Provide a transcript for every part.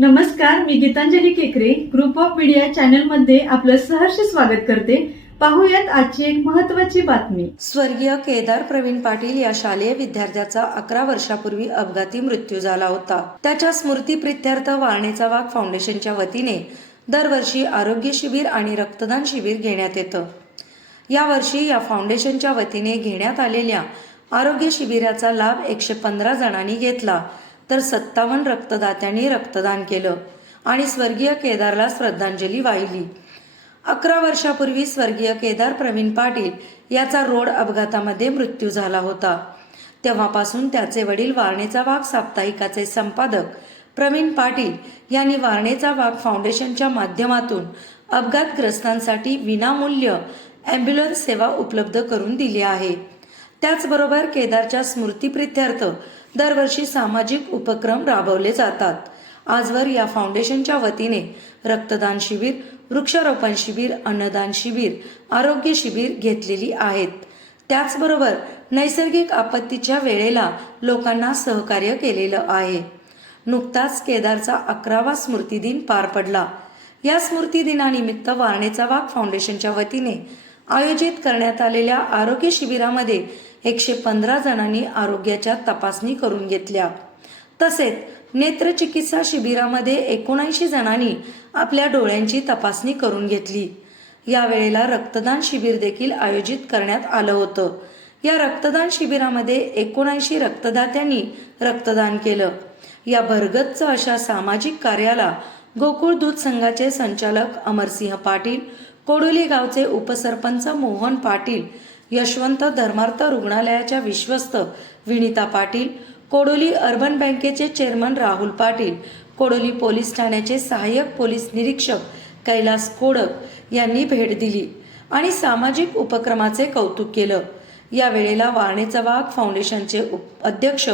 नमस्कार मी गीतांजली केकरे. Group of media चॅनलमध्ये आपलं सहर्ष स्वागत करते. पाहूयात आजची एक महत्वाची बातमी. स्वर्गीय केदार प्रवीण पाटील या शालेय विद्यार्थ्याचा अकरा वर्षापूर्वी अपघाती मृत्यू झाला होता. त्याच्या स्मृतीप्रित्यर्थ वारणेचा वाघ फाउंडेशनच्या वतीने दरवर्षी आरोग्य शिबिर आणि रक्तदान शिबिर घेण्यात येतं. यावर्षी या फाउंडेशनच्या वतीने घेण्यात आलेल्या आरोग्य शिबिराचा लाभ एकशे पंधरा जणांनी घेतला. तर सत्तावन्न रक्तदात्यांनी रक्तदान केलं आणि स्वर्गीय केदारला श्रद्धांजली वाहिली. अकरा वर्षापूर्वी स्वर्गीय केदार प्रवीण पाटील याचा रोड अपघातामध्ये मृत्यू झाला होता. तेव्हापासून त्याचे वडील वारणेचा वाघ साप्ताहिकाचे संपादक प्रवीण पाटील यांनी वारणेचा वाघ फाउंडेशनच्या माध्यमातून अपघातग्रस्तांसाठी विनामूल्य ॲम्ब्युलन्स सेवा उपलब्ध करून दिली आहे. त्याचबरोबर केदारच्या स्मृतीप्रित्यर्थ दरवर्षी सामाजिक उपक्रम राबवले जातात. आजवर या फाउंडेशनच्या वतीने रक्तदान शिबिर वृक्षारोपण शिबिर अन्नदान शिबिर आरोग्य शिबिर घेतलेली आहेत. त्याचबरोबर नैसर्गिक आपत्तीच्या वेळेला लोकांना सहकार्य केलेलं आहे. नुकताच केदारचा अकरावा स्मृतिदिन पार पडला. या स्मृतिदिनानिमित्त वारणेचा वाघ फाउंडेशनच्या वतीने आयोजित करण्यात आलेल्या आरोग्य शिबिरामध्ये एकशे पंधरा जणांनी आरोग्याच्या तपासणी करून घेतल्या. तसेच नेत्रचिकित्सा शिबिरामध्ये एकोणऐंशी जणांनी आपल्या डोळ्यांची तपासणी करून घेतली. यावेळेला रक्तदान शिबिर देखील आयोजित करण्यात आलं होतं. या रक्तदान शिबिरामध्ये एकोणऐंशी रक्तदात्यांनी रक्तदान केलं. या भरगच्च अशा सामाजिक कार्याला गोकुळ दूध संघाचे संचालक अमरसिंह पाटील कोडोली गावचे उपसरपंच मोहन पाटील यशवंत धर्मार्थ रुग्णालयाच्या विश्वस्त विनिता पाटील कोडोली अर्बन बँकेचे चेअरमन राहुल पाटील कोडोली पोलीस ठाण्याचे सहाय्यक पोलीस निरीक्षक कैलास कोडक यांनी भेट दिली आणि सामाजिक उपक्रमाचे कौतुक केलं. या वेळेला वारणेचा वाघ फाउंडेशनचे उप- अध्यक्ष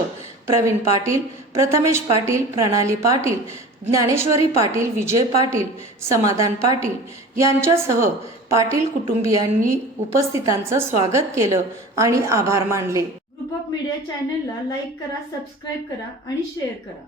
प्रवीण पाटील प्रथमेश पाटील प्रणाली पाटील ज्ञानेश्वरी पाटील विजय पाटील समाधान पाटील यांच्यासह पाटील कुटुंबियांनी उपस्थितांचं स्वागत केलं आणि आभार मानले. ग्रुप ऑफ मीडिया चॅनलला लाईक करा सबस्क्राईब करा आणि शेअर करा.